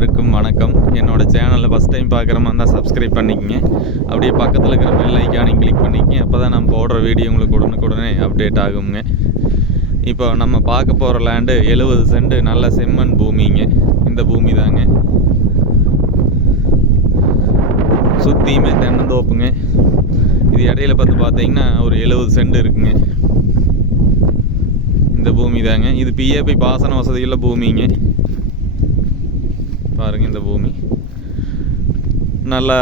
அனைவருக்கும் வணக்கம். என்னோட சேனலில் ஃபஸ்ட் டைம் பார்க்குற மாதிரி இருந்தால் சப்ஸ்கிரைப் பண்ணிக்கங்க. அப்படியே பக்கத்தில் இருக்கிற பெல் ஐக்கானையும் கிளிக் பண்ணிக்கங்க. அப்போ தான் நம்ம போடுற வீடியோ உங்களுக்கு உடனுக்குடனே அப்டேட் ஆகுங்க. இப்போ நம்ம பார்க்க போகிற லேண்டு 70 சென்ட் நல்ல செம்மண் பூமிங்க. இந்த பூமி தாங்க. சுற்றியுமே தென்னந்தோப்புங்க. இது இடையில பார்த்தீங்கன்னா ஒரு 70 சென்ட் இருக்குங்க. இந்த பூமி தாங்க. இது பிஏபி பாசன வசதியுள்ள பூமிங்க. பாருங்க, இந்த பூமி நல்லா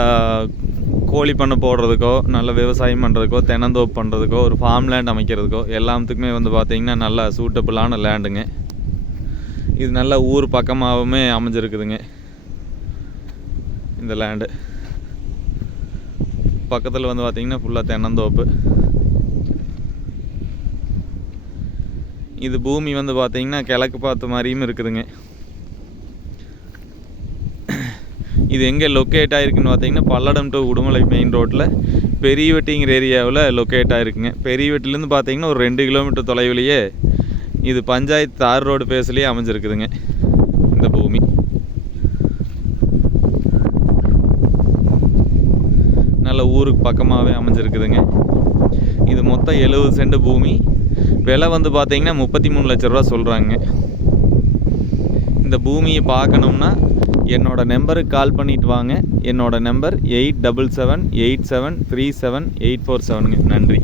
கோழி பண்ணை போடுறதுக்கோ, நல்ல விவசாயம் பண்ணுறதுக்கோ, தென்னந்தோப்பு பண்ணுறதுக்கோ, ஒரு ஃபார்ம் லேண்ட் அமைக்கிறதுக்கோ எல்லாத்துக்குமே பார்த்திங்கன்னா நல்லா சூட்டபுளான லேண்டுங்க. இது நல்ல ஊர் பக்கமாகவுமே அமைஞ்சிருக்குதுங்க. இந்த லேண்டு பக்கத்தில் பார்த்திங்கன்னா ஃபுல்லாக தென்னந்தோப்பு. இது பூமி பார்த்திங்கன்னா கிழக்கு பார்த்த மாதிரியும் இருக்குதுங்க. இது எங்கே லொக்கேட் ஆகிருக்குன்னு பார்த்தீங்கன்னா பல்லடம் டு உடுமலை மெயின் ரோட்டில் பெரியவெட்டிங்கிற ஏரியாவில் லொக்கேட் ஆகிருக்குங்க. பெரியவெட்டிலேருந்து பார்த்தீங்கன்னா ஒரு 2 கிலோமீட்டர் தொலைவிலேயே இது பஞ்சாயத்து தார் ரோடு பேஸ்லேயே அமைஞ்சிருக்குதுங்க. இந்த பூமி நல்ல ஊருக்கு பக்கமாகவே அமைஞ்சிருக்குதுங்க. இது மொத்தம் 70 சென்ட் பூமி. விலை பார்த்தீங்கன்னா 33 லட்ச ரூபா சொல்கிறாங்க. இந்த பூமியை பார்க்கணும்னா என்னோட நம்பருக்கு கால் பண்ணிவிட்டு வாங்க. என்னோடய நம்பர் 8778737847. நன்றி.